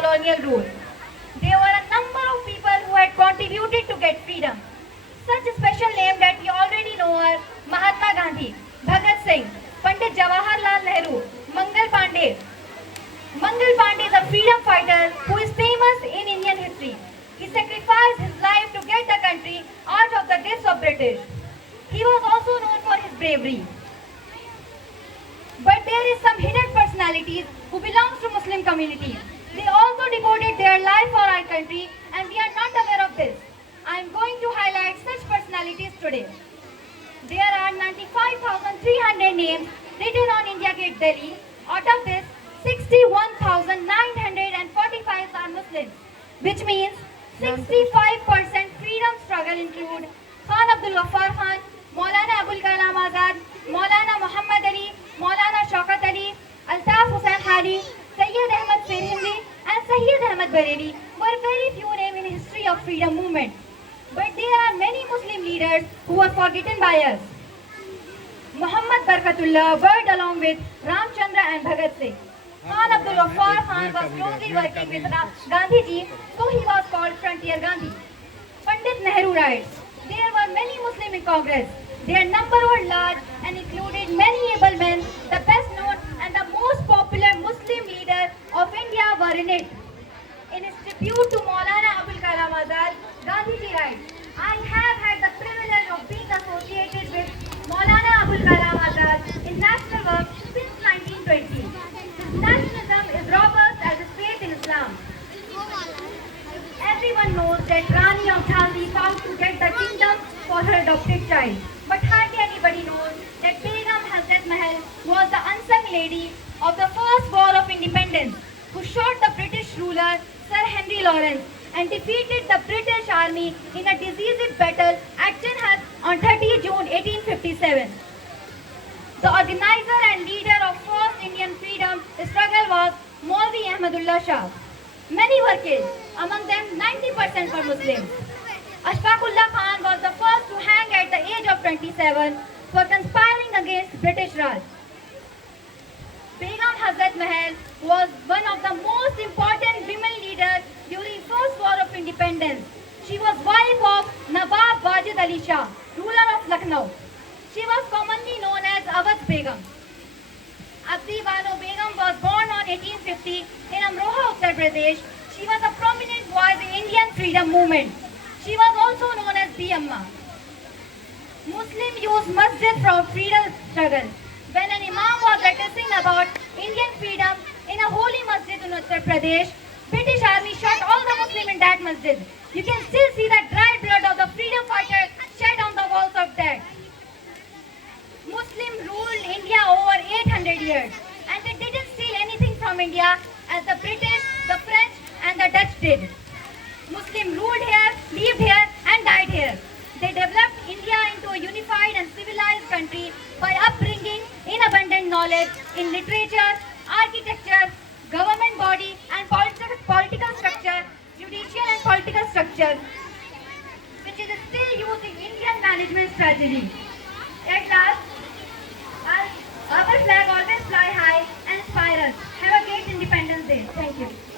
colonial rule. There were a number of people who had contributed to get freedom. Such a special name that we already know are Mahatma Gandhi, Bhagat Singh, Pandit Jawaharlal Nehru, Mangal Pandey. Mangal Pandey is a freedom fighter who is famous in Indian history. He sacrificed his life to get the country out of the grips of British. He was also known for his bravery. But there is some hidden personalities who belongs to Muslim community. They also devoted their life for our country and we are not aware of this. I am going to highlight such personalities today. There are 95,300 names written on India Gate, Delhi. Out of this, 61,945 are Muslims, which means 65% freedom struggle include Khan Abdul Ghaffar Khan, Maulana Abul Kalam Azad, Maulana Muhammad Ali, Maulana Shaukat Ali, Altaf Hussain Khali, Sayyid Ahmad Sirhindi and Sayyid Ahmad Bareilly were very few names in history of freedom movement. But there are many Muslim leaders who were forgotten by us. Muhammad Barkatullah worked along with Ramchandra and Bhagat Singh. Khan Abdul Ghaffar Khan was closely working with Gandhi ji, so he was called Frontier Gandhi. Pandit Nehru writes, there were many Muslims in Congress. Their number was large and included many able men. The best known and the most popular Muslim leader of India were in it. In his tribute to Maulana Abul Kalam Azad, Gandhiji writes, I have had the privilege of being associated with Maulana Abul Kalam Azad in national work since 1920. His nationalism is robust as his faith in Islam. Everyone knows that Rani of Jhansi vowed to get the kingdom for her adopted child. But hardly anybody knows that Begum Hazrat Mahal was the unsung lady of the first war of independence who shot the British ruler Sir Henry Lawrence and defeated the British army in a decisive battle at Chinhad on 30 June 1857. The organizer and leader of first Indian freedom struggle was Maulvi Ahmadullah Shah. Many were killed, among them 90% were Muslims. Ashfaqullah Khan was the first to hang at the age of 27 for conspiring against British Raj. Begum Hazrat Mahal was one of the most important women leaders during First War of Independence. She was wife of Nawab Wajid Ali Shah, ruler of Lucknow. She was commonly known as Awadh Begum. Abdi Bano Begum was born on 1850 in Amroha, Uttar Pradesh. She was a prominent voice in Indian freedom movement. She was also known as Bi Amma. Muslims used masjid for freedom struggle. When an imam was addressing about Indian freedom in a holy masjid in Uttar Pradesh, British army shot all the Muslims in that masjid. You can still see the dried blood of the freedom fighters shed on the walls of that. Muslims ruled India over 800 years and they didn't steal anything from India as the British, the French and the Dutch did. Muslims ruled here, lived here and died here. They developed India into a unified and civilized country by upbringing in abundant knowledge in literature, architecture, government body and political structure, judicial and political structure, which is still used in Indian management strategy. At last, our flag always fly high and inspire us. Have a great Independence Day. Thank you.